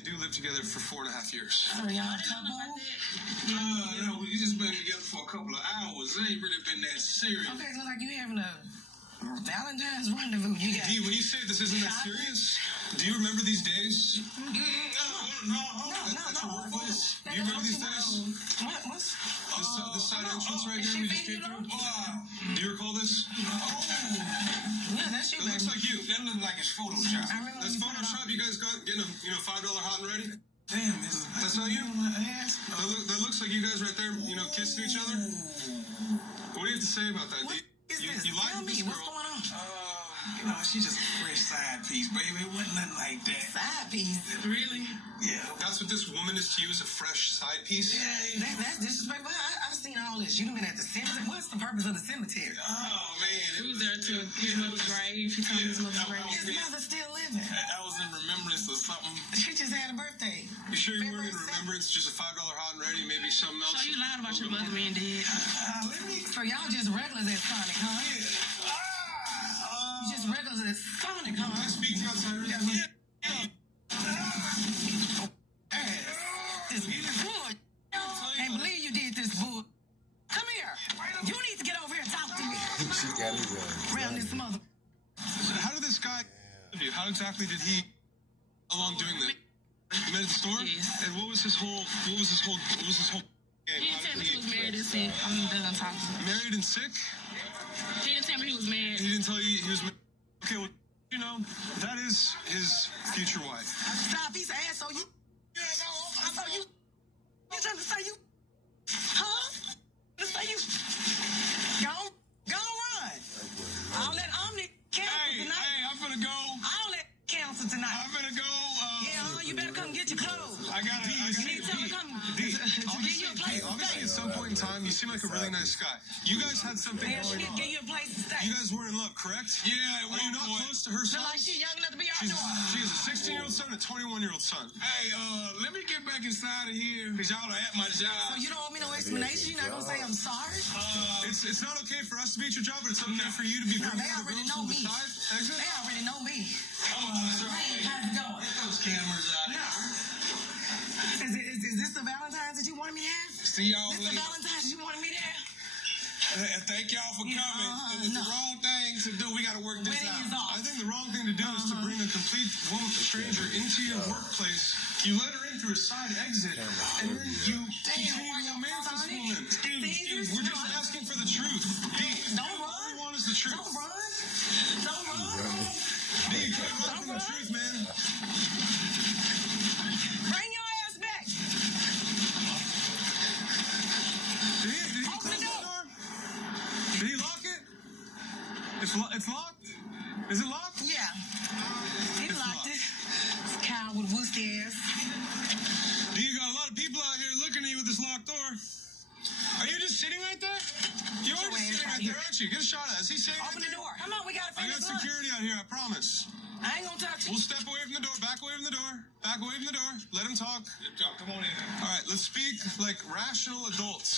They do live together for 4.5 years. So y'all couple? No, we just been together for a couple of hours. It ain't really been that serious. Okay, so like you having a Valentine's rendezvous. You got D, when you say this isn't that serious, do you remember these days? No. Do you remember these days? What's This side entrance right here we just came through? Do you recall this? yeah, that's you, It looks baby. like you. That looks like it's Photoshop. I remember That's when you put it Photoshop. You guys got getting a $5 hot and ready? Damn, That's not you? ass. That looks like you guys right there, kissing each other. What do you have to say about that, What D? is this? You like Tell me, this what's girl? going on? She's just a fresh side piece, baby. It wasn't nothing like that. Side piece. Really? Yeah. That's what this woman is to you, is a fresh side piece? Yeah. That's disrespectful. I've seen all this. You've been at the cemetery. What's the purpose of the cemetery? Oh, man. He was there to his mother's grave. He told me his mother's grave. His mother's still living. I was in remembrance of something. She just had a birthday. You sure you weren't in February 7th. remembrance? Just a $5 hot and ready, maybe something else? So you lied about your mother being dead. Let me... So y'all just regulars at Sonic, huh? You just regulars at Sonic, Can I huh? speak to you outside? Really? This bull. Can't believe you did this bull. Come here. You need to get over here and talk to me. She got it Around this mother. How did this guy you? How exactly did he along doing that? You met at the store? Yes. And what was his whole game? He didn't tell me he was married and sick. I'm done talking to him. Married and sick? He didn't tell me he was married. He didn't tell you he was married? Okay, well, that is his future wife. Stop, piece of ass. So you. So you. You trying to say you. Huh? To say you. Go run. I'll let Omni cancel tonight. I'm finna go. I'll let cancel tonight. I'm finna go. Yeah, you better come get your clothes. I gotta... You need to tell her to come to give you a place to Obviously, stay. at some point in time, you seem like a really nice guy. You guys had something Yeah, she going need to on. give you a place to stay. You guys weren't in love, correct? Yeah, Are you not close to her son? Look like she's young enough to be She outdoors. has a 16-year-old son and a 21-year-old son. Hey, let me get back inside of here, because y'all are at my So job. you don't owe me no explanation? You're not going to say I'm sorry? It's not okay for us to be at your job, but it's okay for you to be No, bringing they the already girls know from the me. side exit. They already know me. How's it going? Get those cameras out. No. Is this the Valentine's that you wanted me to have? See y'all This the later. Valentine's you wanted me to have? Thank y'all for Yeah, coming. It was no. the wrong thing to do. We gotta work this Wedding is out. off. I think the wrong thing to do is to bring a complete stranger into your workplace. You let her in through a side exit, and then you continue to romance this woman. We're just asking for the truth. D, Don't all run. we want is the truth. Don't run. Don't run. D, you can't run from the truth, man. Bring your ass back. Did he Open close the the door. door? Did he lock it? It's locked? Is it locked? Yeah. He It's locked locked. it. This cow with wussy ass. D, you got a lot of people out here looking at you with this locked door. Are you just sitting right there? You are your just ass sitting out right here. there, aren't you? Get a shot at it. Is he sitting Open right the there? door. Come on, we gotta I finish got lunch. security out here, I promise. I ain't gonna touch you. We'll step away from the door. Back away from the door. Back away from the door. Let him talk. Come on in. All right, let's speak like rational adults.